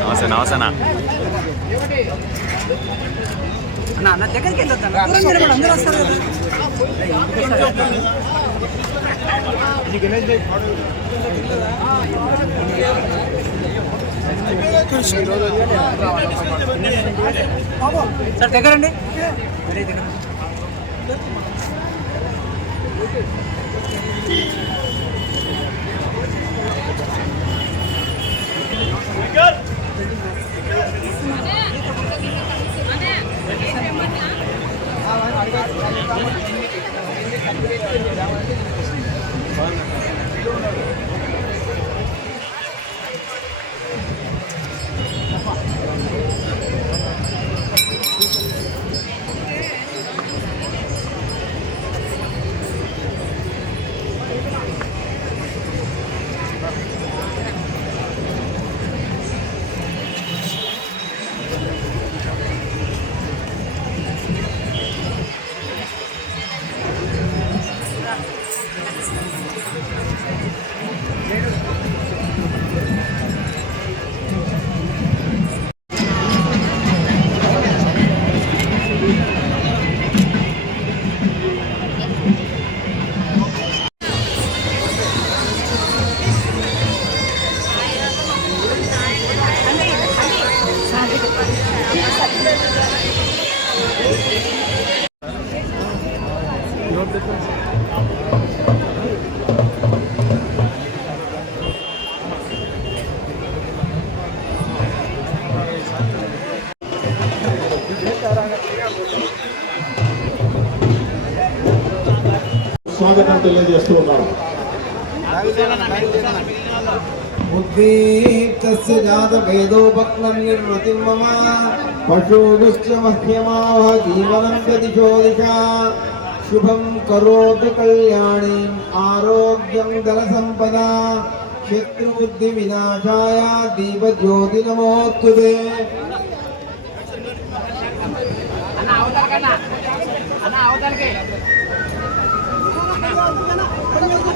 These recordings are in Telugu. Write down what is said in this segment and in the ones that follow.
నమస్తే నమస్తే అన్న. దగ్గరికి సార్ దగ్గరండి. దగ్గర అడిగారు తెలియజేస్తూ ఉన్నాను బుద్ధీప్తస్య జాత భేదోపక్లం నిర్మృతిం మమ. పశూనుశ్చ మహ్యమావహ జీవనం గతిశో దిశా శుభం కరోతు కళ్యాణీం ఆరోగ్యం ధన సంపద శత్రుబుద్ధి వినాశాయ దీపజ్యోతి నమోస్తుదే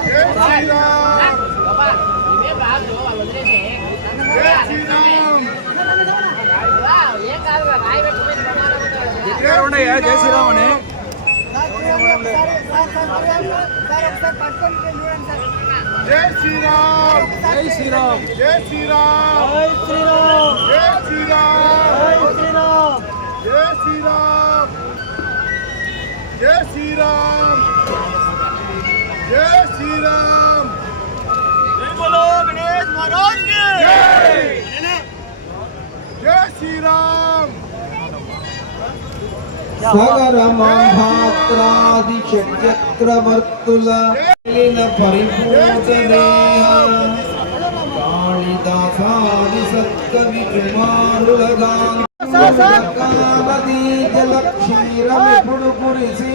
జై శ్రీరామ్. అని జై శ్రీరామ్ జై శ్రీరామ్ జై శ్రీరామ్ జై శ్రీరామ్ జై శ్రీరామ్. జై శ్రీరామ్. జై శ్రీరామ్. జై శ్రీరామ్ జై బోలో గణేష్ మహారాజ్కి జై జై శ్రీరామ్ సత్కవి కుమారులగా గంగానదీ జలక్షీరమెప్పుడు కురిసి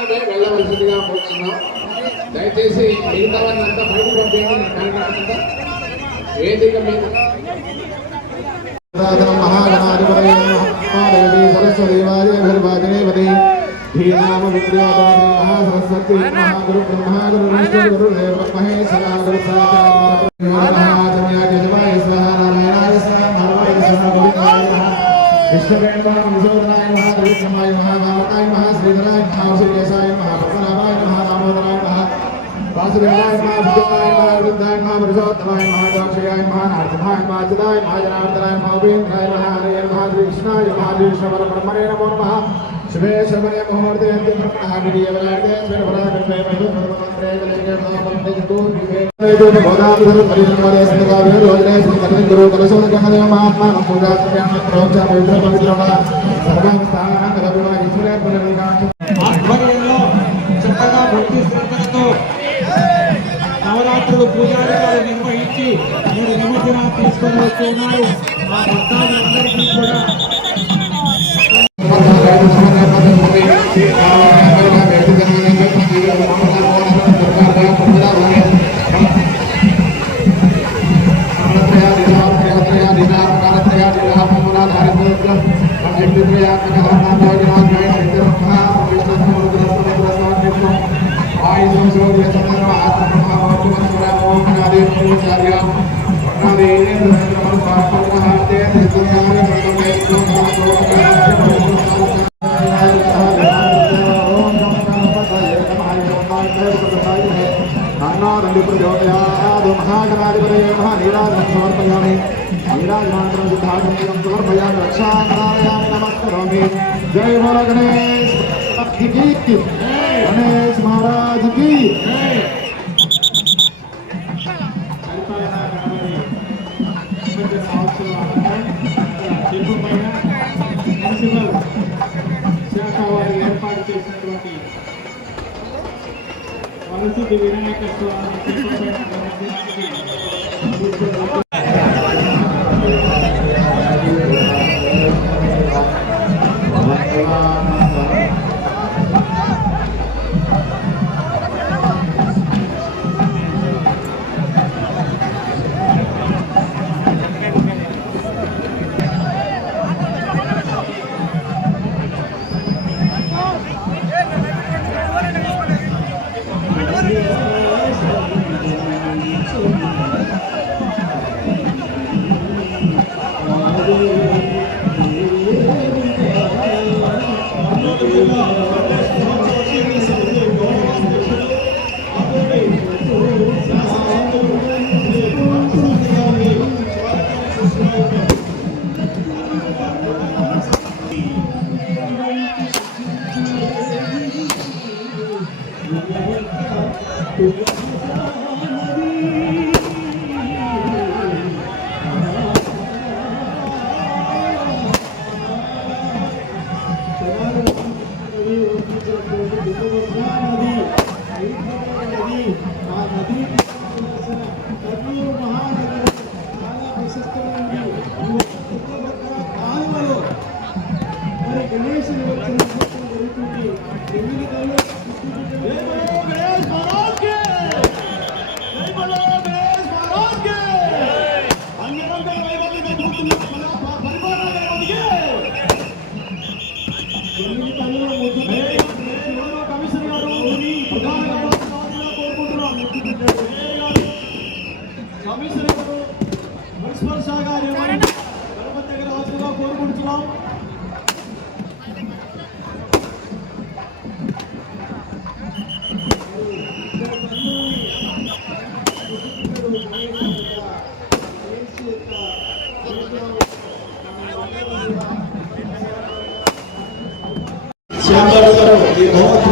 మాత్రమే వెళ్ళవలసిందిగా కూర్చున్నాం. దయచేసి మిగతా వారిని అంతా బయట పంపించండి కార్యక్రమంతా వేదిక మీద? మహాగణాధిపతి स्वाहा धर्माय स्वाहा गोविन्दाय नमः विष्णुवेन्द्राय विशोधनाय नमः त्रिविक्रमाय नमः कामकाय नमः श्रीधराय नमः श्रीकेशाय नमः पद्मनाभाय नमः दामोदराय नमः वासुदेवाय नमः भुजगाय नमः वृद्धाय नमः पुरुषोत्तमाय नमः दाक्षयाय नमः नारसिंहाय नमः अच्युताय नमः जनार्दनाय नमः उपेन्द्राय नमः हरये नमः श्रीकृष्णाय नमः श्रीश्वर ब्रह्मणे नमो नमः शुभे शमने मुहूर्ते अन्ते ब्रह्मणः विधियवलार्ते स्वर्भरागर्भे महिमन्त्रे कलिगे सामन्ते चतुर्युगे नैतुन बोधाधर परिणमदे स्मृतावे रोजने स्मृतने गुरु कलशोन गणदेव महात्मा पूजा समयाम प्रोच्च पवित्र पवित्रवा सर्वं स्थानं నవరాత్రులు పూజారి గారు నిర్వహించి మీరు నిమజ్జనాలు తీసుకొని వస్తున్నారు ఆ భక్తాదులందరికీ కూడా సమర్పయామి నీరాజమాంత్రం సిద్ధార్థం సమర్పయామి రక్షామి నమస్కరోమి జయ బోల Ganesh to the United States.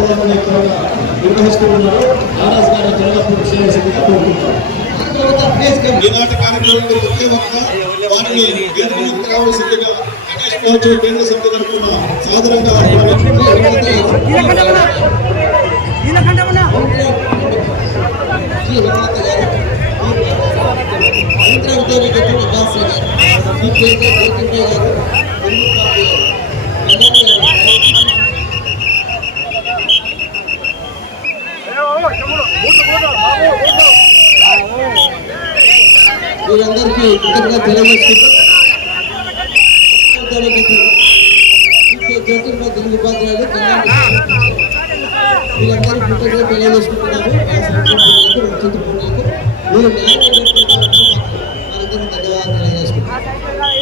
మహోత్సవాలను ఇక్కడ నిర్వహిస్తూ ఉన్నారు ఆర్ఎస్ గారు త్వరగా పూర్తి చేయాల్సిందిగా కోరుకుంటున్నాం ఈనాటి కార్యక్రమంలో ఒకే ఒక్క వారిని గణేష్ మహోత్సవ కేంద్ర సమితి తరఫున వీరందరికీ కృతజ్ఞత తెలియజేసుకుంటాం తెలుగు ఉపాధ్యాయులు వీళ్ళందరూ కృతజ్ఞత తెలియజేసుకుంటున్నాము. మీరు ధన్యవాదాలు తెలియజేసుకుంటున్నాను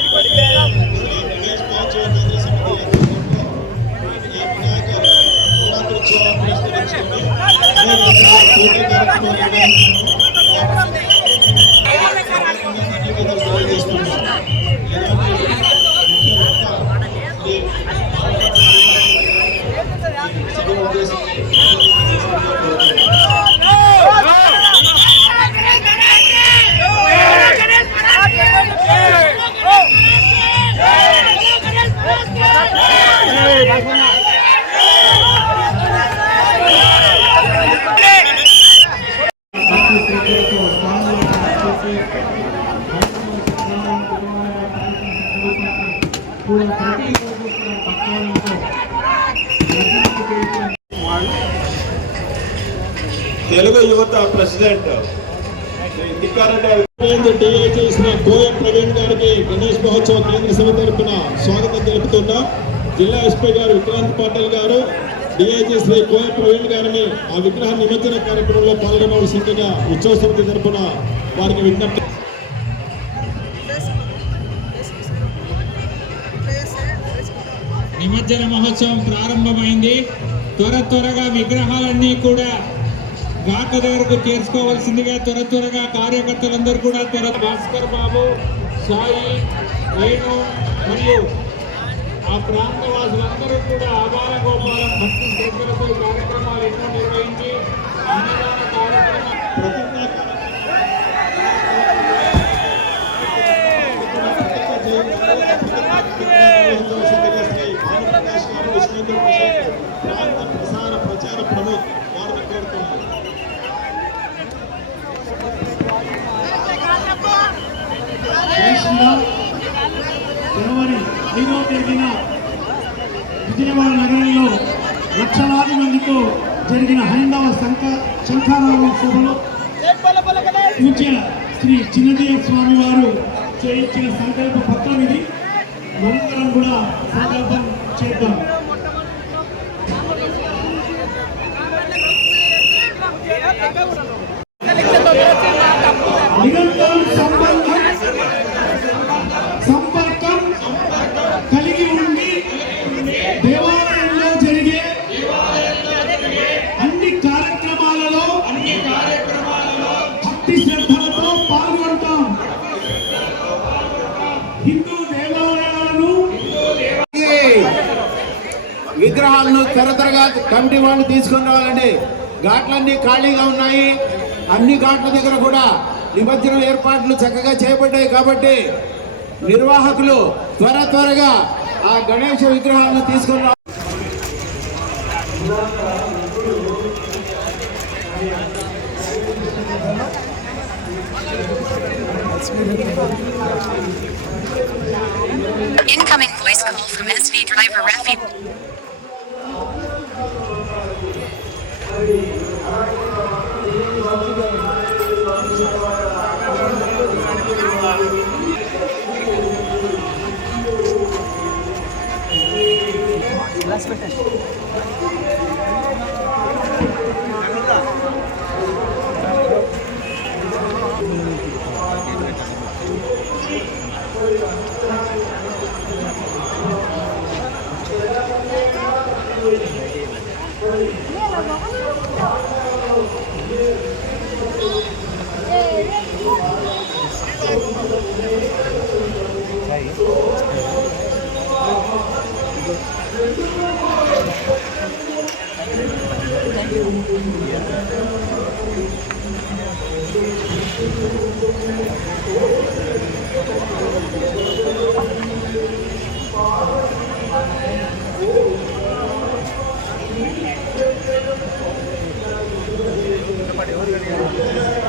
స్వాగతం జిల్లా ఎస్పీ గారు విక్రాంత్ పాటిల్ గారు డిఐజీ శ్రీ కోయ ప్రవీణ్ గారిని ఆ విగ్రహ నిమజ్జన కార్యక్రమంలో పాల్గొనవలసిందిగా ఉత్సవ సమితి తరఫున వారికి విజ్ఞప్తి నిమజ్జన మహోత్సవం ప్రారంభమైంది. త్వర త్వరగా విగ్రహాలన్నీ కూడా ఘాట్ల దగ్గరకు చేర్చుకోవాల్సిందిగా త్వర త్వరగా కార్యకర్తలందరూ కూడా త్వర భాస్కర్ బాబు సాయి వేణు మరియు ఆ ప్రాంత వాసులందరూ కూడా ఆధార గోపాల భక్తి శ్రద్ధలతో కార్యక్రమాలు ఎన్నో నిర్వహించి అన్నదాన లక్షలాది జరిగిన హైందవ శంఖ శంఖారావం సభలో పూజ్య శ్రీ చిన్నజీవ స్వామి వారు చేయించిన సంకల్ప పత్రం ఇది. మనందరం కూడా సంకల్పం చేద్దాం. నిరంతరం భక్తి శ్రద్ధలతో పాల్గొంటాం. హిందూ దేవాలయాలను విగ్రహాలను త్వర త్వరగా కమిటీ వాళ్ళు తీసుకుని రావాలండి. ఘాట్లన్నీ ఖాళీగా ఉన్నాయి. అన్ని ఘాట్ల దగ్గర కూడా నిమజ్జనం ఏర్పాట్లు చక్కగా చేయబడ్డాయి కాబట్టి నిర్వాహకులు త్వర త్వరగా ఆ గణేష విగ్రహాలను తీసుకొని Incoming voice call from SV driver Rafi.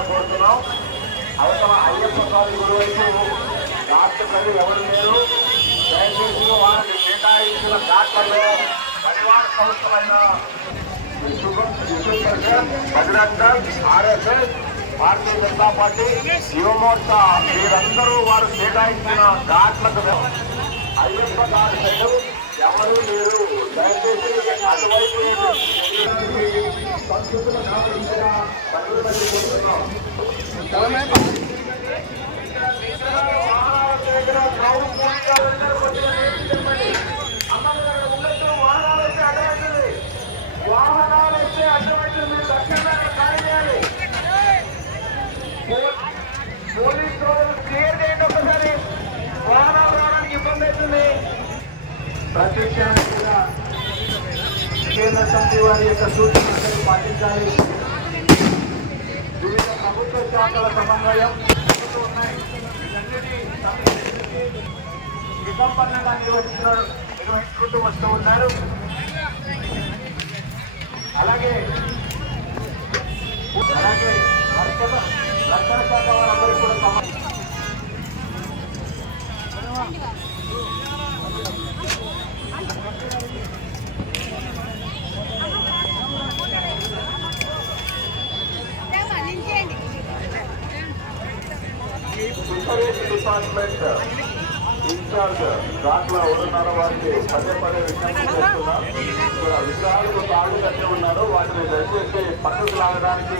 కోరుతున్నాం అవసరం అయ్యప్ప స్వామి గురువైపు రాష్ట్ర ప్రజలు ఎవరు లేరు దయచేసి వారికి కేటాయించిన దాఖల్లో పరివార సంస్థలైన బజరంగ ఆర్ఎస్ఎస్ భారతీయ జనతా పార్టీ యువమోర్చా వీరందరూ వారు కేటాయించిన ఘాట్లకు ఎవరు లేరు. దయచేసి అటువైపు ప్రత్యక్షంగా కేంద్ర సమితి వారి యొక్క సూచనలను పాటించాలి వివిధ ప్రభుత్వ శాఖల సమన్వయం ఉన్నాయి విసంపన్నంగా నిర్వహించిన నిర్వహించుకుంటూ వస్తూ ఉన్నారు అలాగే అలాగే రక్షణ శాఖ వారందరూ కూడా సమన్వయం డిపార్ట్మెంట్. ఇన్ఛార్జ్ దాంట్లో ఎవరున్నారో వారికి పదే పదే విజ్ఞప్తి చేస్తున్నా. ఇక్కడ విగ్రహాలకు తాళ్ళు కట్టి ఉన్నారు. వాటిని దయచేసి పక్కకు లాగడానికి